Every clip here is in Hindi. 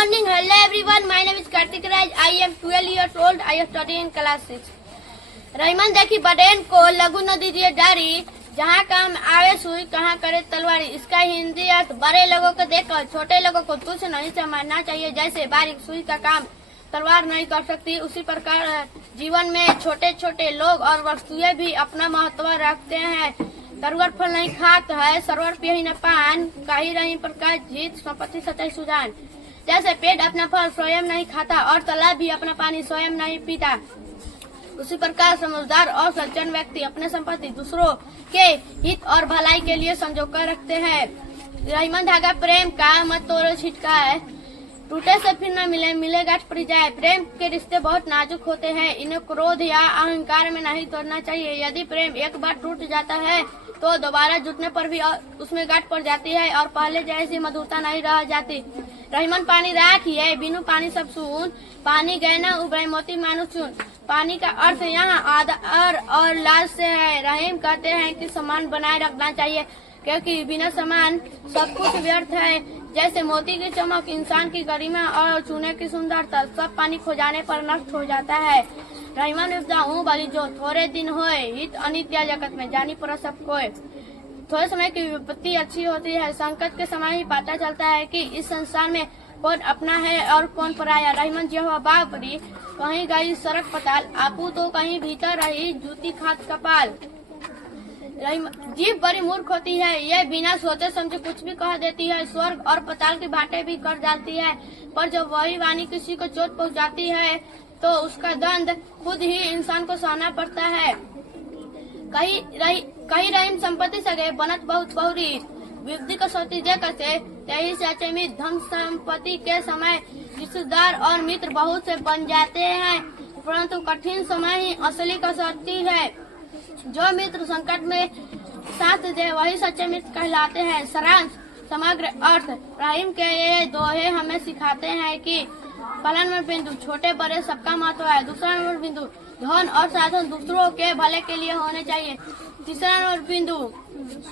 morning. Hello everyone. My name is Kartik Raj. I am 12 years old. I study in class 6. Rahiman देखी बडेन को लघु नदी दिए डारी, जहाँ काम आवे सुई कहाँ करे तलवारी। इसका हिंदी अर्थ बड़े लोगों को देखकर छोटे लोगों को तुच्छ नहीं समझना चाहिए। जैसे बारीक सुई का काम तलवार नहीं कर सकती, उसी प्रकार जीवन में छोटे छोटे लोग और वस्तुएं भी अपना महत्व रखते हैं। तरुअर फल नहीं खात है, सरवर पियहि न पान, काही रही प्रकार जीत संपत्ति सतह सुजान। जैसे पेड़ अपना फल स्वयं नहीं खाता और तालाब भी अपना पानी स्वयं नहीं पीता, उसी प्रकार समझदार और सज्जन व्यक्ति अपने संपत्ति दूसरों के हित और भलाई के लिए संजोकर रखते हैं। रहीमन धागा प्रेम का मत तोड़ो छिटका है, टूटे से फिर न मिले, मिले गांठ पड़ जाए। प्रेम के रिश्ते बहुत नाजुक होते हैं, इन्हें क्रोध या अहंकार में नहीं तोड़ना चाहिए। यदि प्रेम एक बार टूट जाता है तो दोबारा जुटने पर भी उसमें गांठ पड़ जाती है और पहले जैसी मधुरता नहीं रह जाती। रहीमन पानी राखिए, बिनु पानी सब सून, पानी गए न उबरे मोती मानो चून। पानी का अर्थ यहाँ आदर और लाज से है। रहीम कहते हैं कि सम्मान बनाए रखना चाहिए, क्योंकि बिना सम्मान सब कुछ व्यर्थ है। जैसे मोती की चमक, इंसान की गरिमा और चूने की सुंदरता सब पानी खो जाने पर नष्ट हो जाता है। रहीमन हूँ बली जो थोड़े दिन होए, हित अनित्य जगत में जानी पर सब कोय। थोड़े समय की विपत्ति अच्छी होती है, संकट के समय ही पता चलता है कि इस संसार में कौन अपना है और कौन पराया। रहीमन जो बाबरी कहीं गई सड़क पताल, आपू तो कहीं भीतर रही जूती खात कपाल। जीव बड़ी मूर्ख होती है, ये बिना सोचे समझे कुछ भी कह देती है। स्वर्ग और पताल की बातें भी कर डालती है, पर जब वही वाणी किसी को चोट पहुंचाती है तो उसका दंड खुद ही इंसान को सहना पड़ता है। कहीं रहीम संपत्ति सगे बनत बहुत बहुरी, विपत्ति को सोती जे कसे तेही से अचमित। धन संपत्ति के समय रिश्तेदार और मित्र बहुत से बन जाते हैं, परंतु कठिन समय ही असली कसौटी है। जो मित्र संकट में साथ दे वही सच्चे मित्र कहलाते हैं। सारांश समग्र अर्थ रहीम के ये दोहे हमें सिखाते हैं कि पहला नंबर बिंदु छोटे बड़े सबका महत्व है। दूसरा नंबर बिंदु धन और साधन दूसरों के भले के लिए होने चाहिए। तीसरा नंबर बिंदु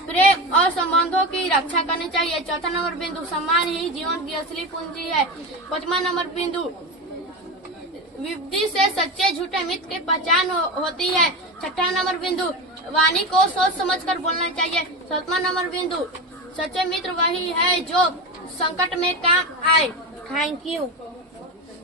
प्रेम और संबंधों की रक्षा करनी चाहिए। चौथा नंबर बिंदु सम्मान ही जीवन की असली पूंजी है। पांचवा नंबर बिंदु विपत्ति से सच्चे झूठे मित्र की पहचान होती है। छठा नंबर बिंदु वाणी को सोच समझकर बोलना चाहिए। सातवां नंबर बिंदु सच्चे मित्र वही है जो संकट में काम आए। Thank you.